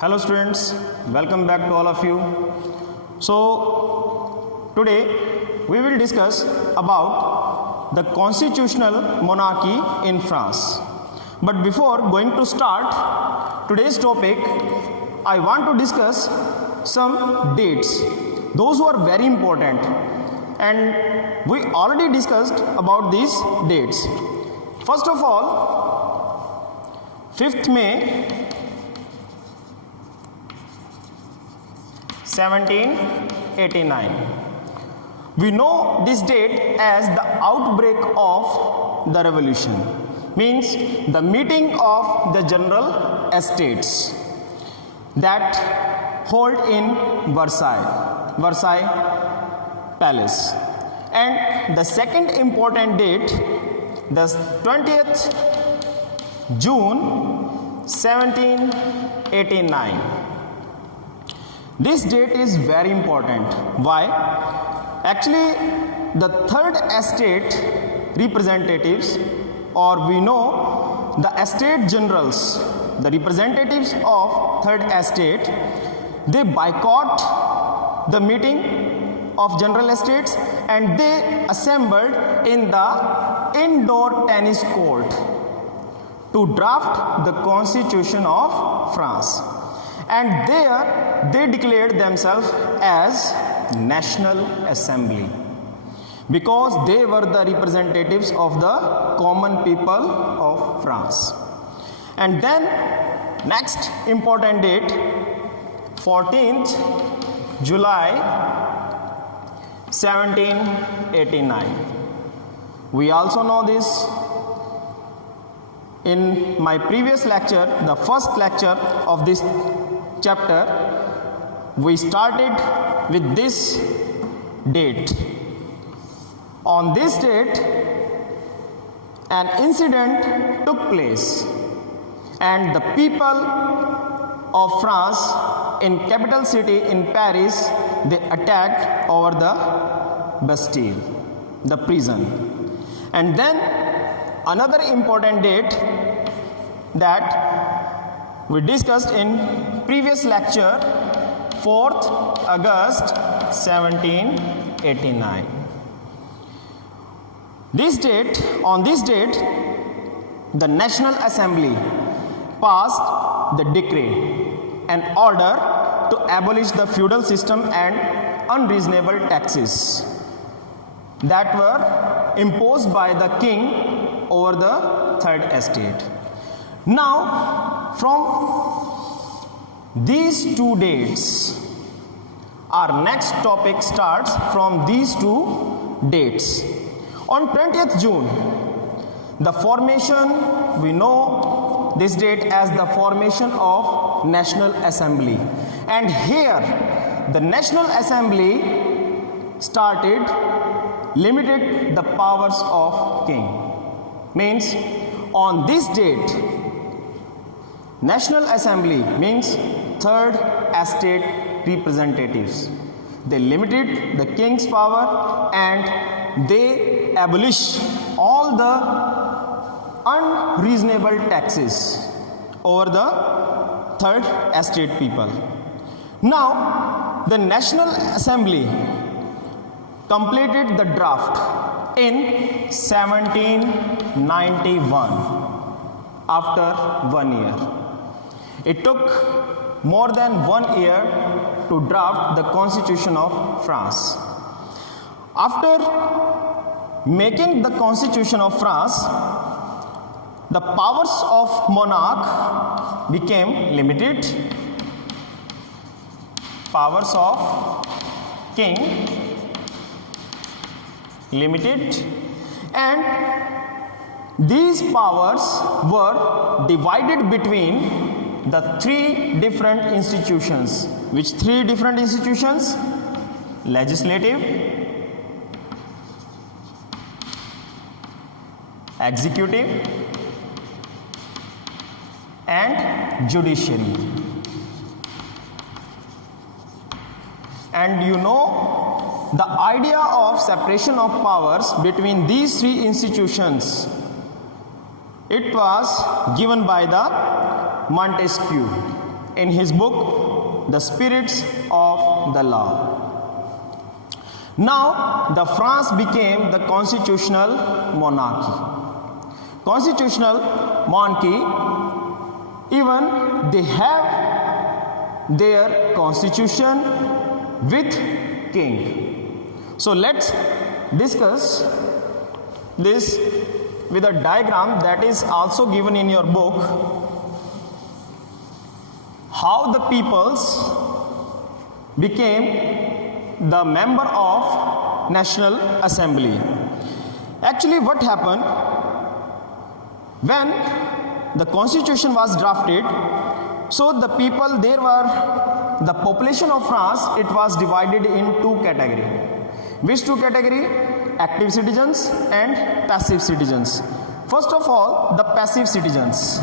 Hello students, welcome back to all of you. So today we will discuss about the constitutional monarchy in France. But before going to start today's topic, I want to discuss some dates. Those who are very important, and we already discussed about these dates. First of all, 5th May 1789. We know this date as the outbreak of the revolution, means the meeting of the General Estates that hold in Versailles Palace. And the second important date, the 20th June 1789. This date is very important. Why? Actually, the third estate representatives, or we know the estate generals, the representatives of third estate, they boycott the meeting of General Estates and they assembled in the indoor tennis court to draft the Constitution of France. And there they declared themselves as National Assembly because they were the representatives of the common people of France. And then next important date, 14th July 1789. We also know this. In my previous lecture, the first lecture of this chapter, we started with this date. On this date, an incident took place and the people of France in capital city in Paris, they attacked over the Bastille, the prison. And then another important date that we discussed in previous lecture, 4th August 1789. On this date, the National Assembly passed the decree, an order to abolish the feudal system and unreasonable taxes that were imposed by the king over the third estate. Now, from these two dates, our next topic starts from these two dates. On 20th June, the formation, we know this date as the formation of National Assembly. And here, the National Assembly started limited the powers of king. Means on this date, National Assembly means third estate representatives. They limited the king's power and they abolished all the unreasonable taxes over the third estate people. Now, the National Assembly completed the draft in 1791 after 1 year. It took more than 1 year to draft the Constitution of France. After making the Constitution of France, the powers of monarch became limited. Powers of king limited, and these powers were divided between the three different institutions. Which three different institutions? Legislative, executive, and judiciary. And you know, the idea of separation of powers between these three institutions, it was given by the Montesquieu. in his book, The Spirits of the Law. Now, the France became the constitutional monarchy. Constitutional monarchy, even they have their constitution with king. So let's discuss this with a diagram that is also given in your book, how the peoples became the member of National Assembly. Actually, what happened when the constitution was drafted? So the people, there were the population of France, it was divided in two categories. Which two categories? Active citizens and passive citizens. First of all, the passive citizens.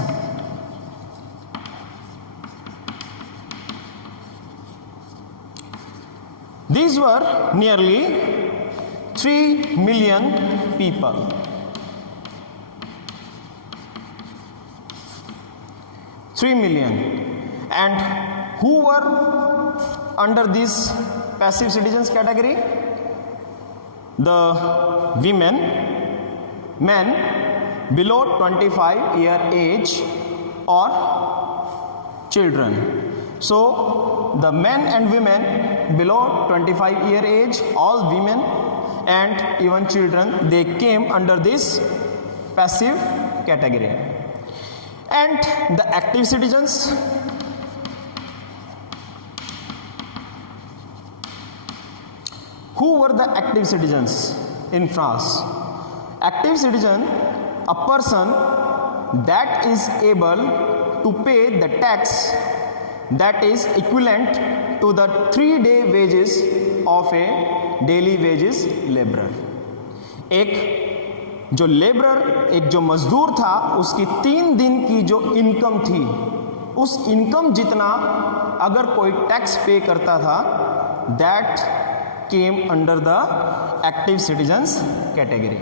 These were nearly 3 million people. 3 million. And who were under this passive citizens category? The women, men below 25-year age, or children. So the men and women below 25-year age, all women and even children, they came under this passive category. And the active citizens, who were the active citizens in France? Active citizen, a person that is able to pay the tax that is equivalent to the 3-day wages of a daily wages laborer. एक जो labourer, एक जो मजदूर था, उसकी 3 दिन की जो इनकम थी, उस इनकम जितना अगर कोई टैक्स पे करता था, that came under the active citizens category.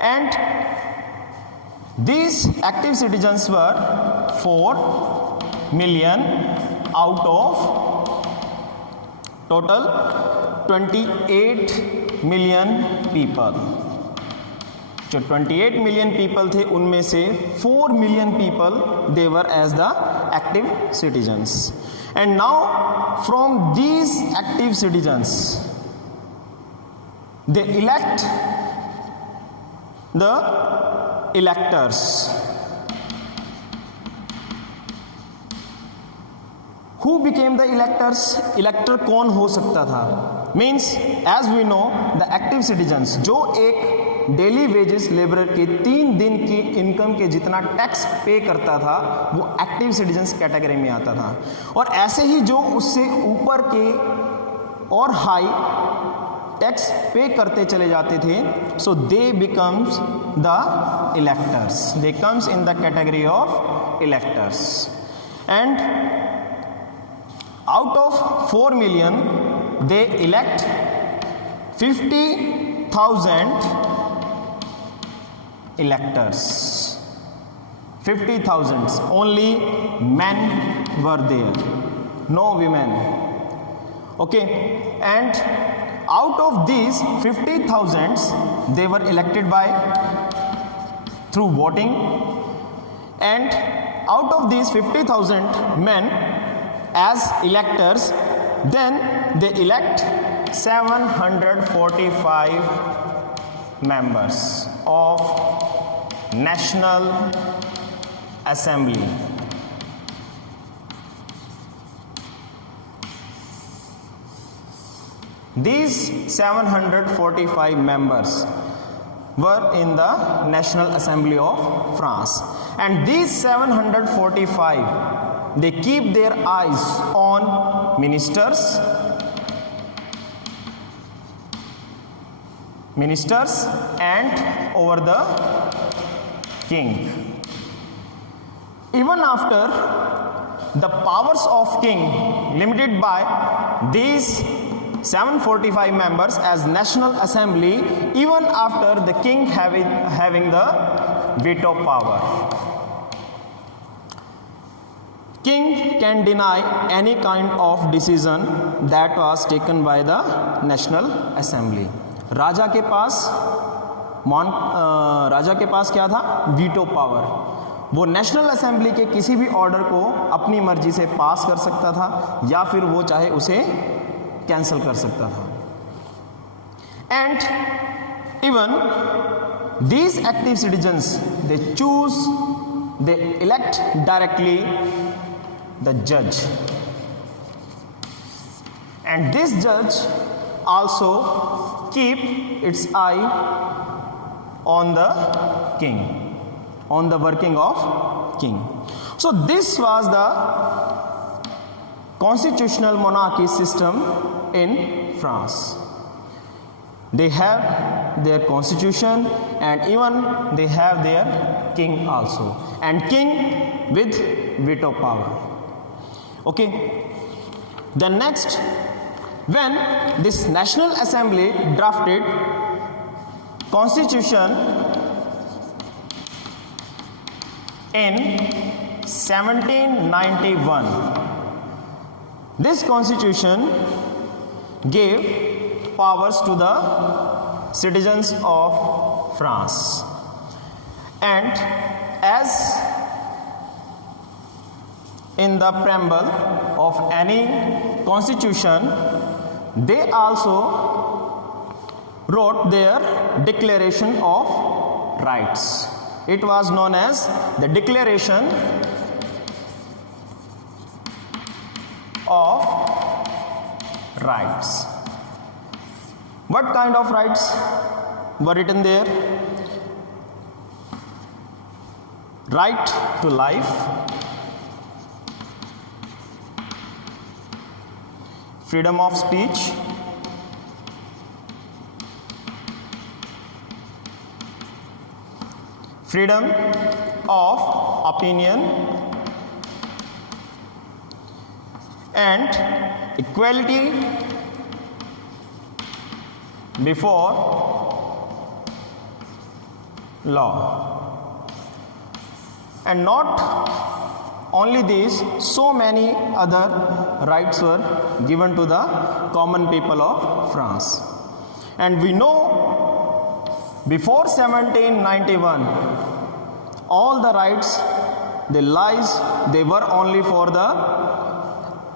And these active citizens were 4 million out of total 28 million people. जो 28 million people थे, उनमें से 4 million people they were as the active citizens. And now from these active citizens, they elect the electors. Who became the electors? Elector कौन हो सकता था? Means as we know, the active citizens, जो एक daily wages labourer के 3 दिन की income के जितना टैक्स पे करता था, वो एक्टिव सिटीजन्स कैटेगरी में आता था. और ऐसे ही जो उससे ऊपर के और हाई टैक्स पे करते चले जाते थे, so they becomes the electors. They comes in the category of electors. And out of 4 million, they elect 50,000 electors. 50,000. Only men were there, no women. Okay, and out of these 50,000, they were elected by through voting. And out of these 50,000 men as electors, then they elect 745 members of National Assembly. These 745 members were in the National Assembly of France, and these 745, they keep their eyes on ministers and over the king. Even after the powers of king limited by these 745 members as National Assembly, even after the king having the veto power. king can deny any kind of decision that was taken by the National Assembly. राजा के पास क्या था? Veto power. वो national assembly के किसी भी order को अपनी मर्जी से पास कर सकता था या फिर वो चाहे उसे कैंसिल कर सकता था। And even these active citizens, they elect directly the judge, and this judge also keep its eye on the king, on the working of king. So this was the constitutional monarchy system in France. They have their constitution and even they have their king also, and king with veto power. Okay, the next, when this National Assembly drafted constitution in 1791, this constitution gave powers to the citizens of France, and as in the preamble of any constitution, they also wrote their Declaration of Rights. It was known as the Declaration of Rights. What kind of rights were written there? Right to life, freedom of speech, freedom of opinion, and equality before law. And not only these, so many other rights were given to the common people of France. And we know before 1791 all the rights, they were only for the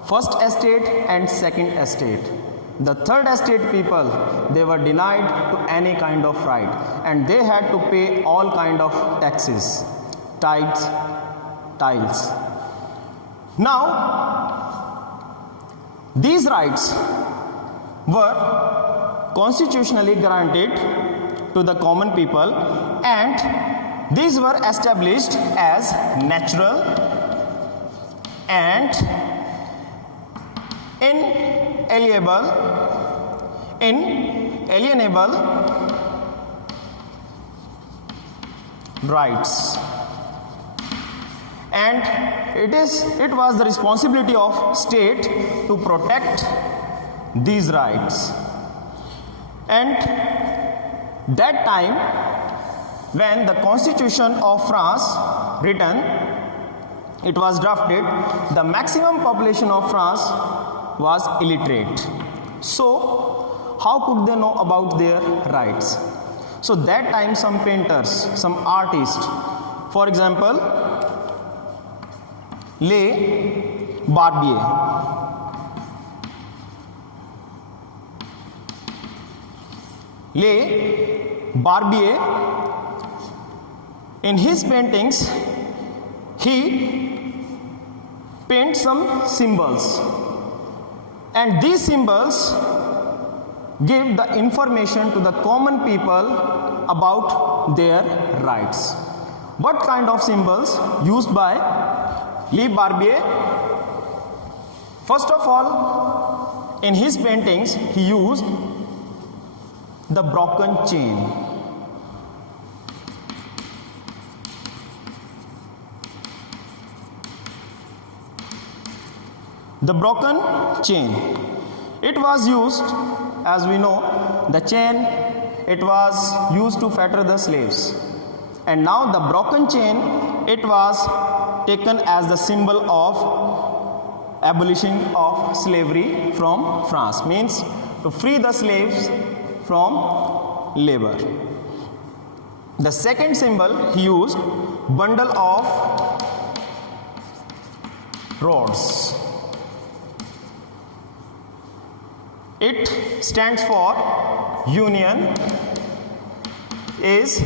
first estate and second estate. The third estate people, they were denied to any kind of right, and they had to pay all kind of taxes, tithes. Now these rights were constitutionally granted to the common people, and these were established as natural and inalienable rights, and it was the responsibility of state to protect these rights. And that time, when the Constitution of France written, it was drafted, the maximum population of France was illiterate. So how could they know about their rights? So that time some painters, some artists, for example Le Barbier, in his paintings he paints some symbols, and these symbols give the information to the common people about their rights. What kind of symbols used by Le Barbier? First of all, in his paintings he used the broken chain. The broken chain, it was used, as we know, the chain, it was used to fetter the slaves, and now the broken chain, it was taken as the symbol of abolition of slavery from France, means to free the slaves from labor. The second symbol he used, bundle of rods. It stands for union is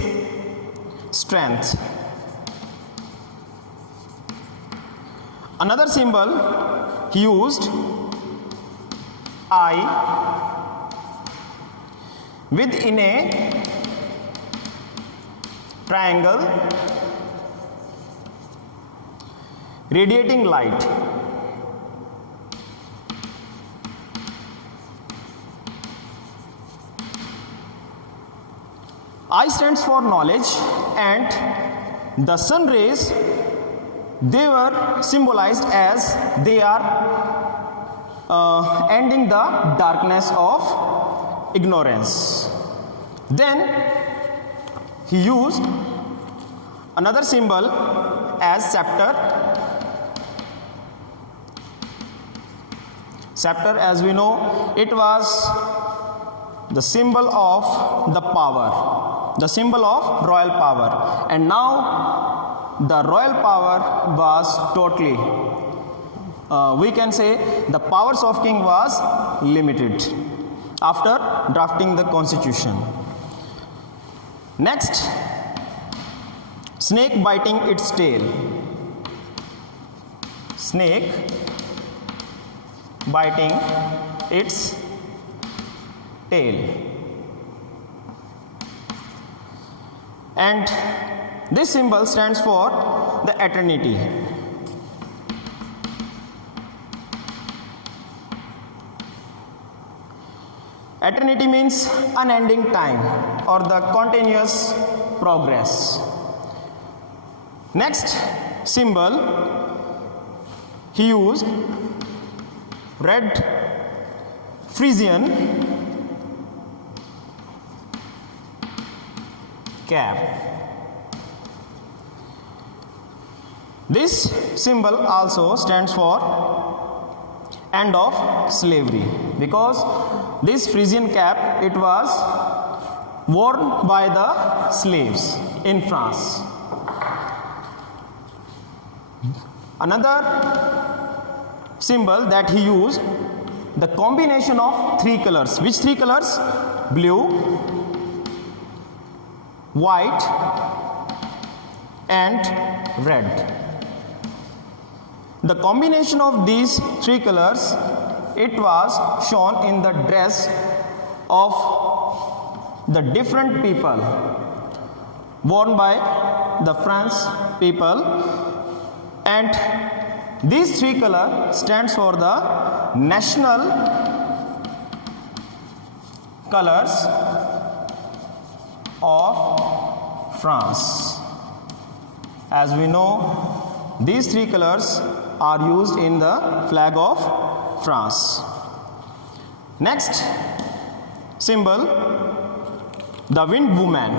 strength. Another symbol he used, I, within a triangle radiating light. I stands for knowledge, and the sun rays, they were symbolized as they are ending the darkness of ignorance. Then he used another symbol as scepter. Scepter, as we know, it was the symbol of the power, the symbol of royal power, and now the royal power was totally, we can say the powers of king was limited after drafting the constitution. Next, snake biting its tail. Snake biting its tail. And this symbol stands for the eternity. Eternity means unending time or the continuous progress. Next symbol he used, red Frisian cap. This symbol also stands for end of slavery, because this Frisian cap, it was worn by the slaves in France. Another symbol that he used, the combination of three colors. Which three colors? Blue, white and red. The combination of these three colors, it was shown in the dress of the different people worn by the French people, and these three colors stands for the national colors of France. As we know, these three colors are used in the flag of France. Next symbol, the wind woman.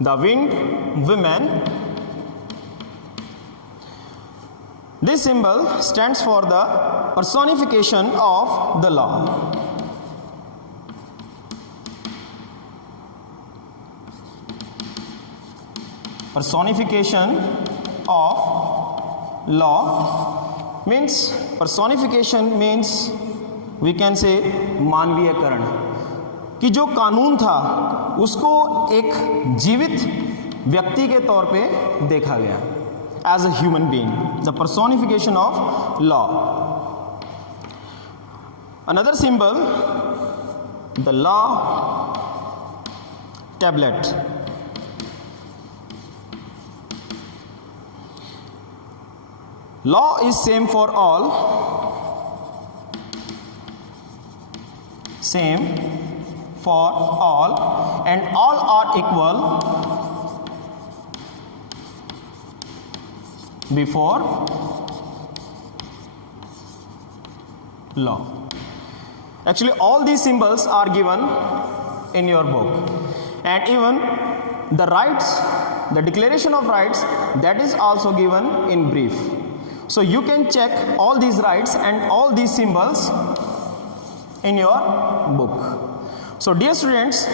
The wind woman. This symbol stands for the personification of the law. Personification of law means, personification means we can say मानवीयकरण, कि जो कानून था उसको एक जीवित व्यक्ति के तौर पे देखा गया, as a human being, the personification of law. Another symbol, the law tablet. Law is same for all, same for all, and all are equal before law. Actually, all these symbols are given in your book, and even the rights, the Declaration of Rights, that is also given in brief. So you can check all these rights and all these symbols in your book. So dear students,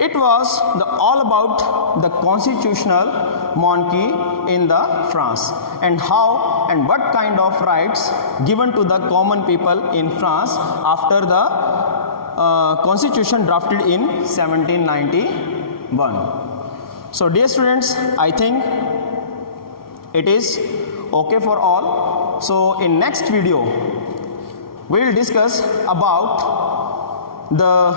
it was all about the constitutional monarchy in the France, and how and what kind of rights given to the common people in France after the constitution drafted in 1791. So dear students, I think it is okay for all. So in next video we will discuss about the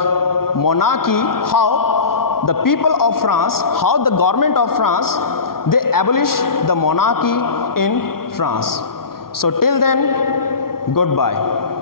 monarchy, how the people of France, how the government of France, they abolish the monarchy in France. So till then, goodbye.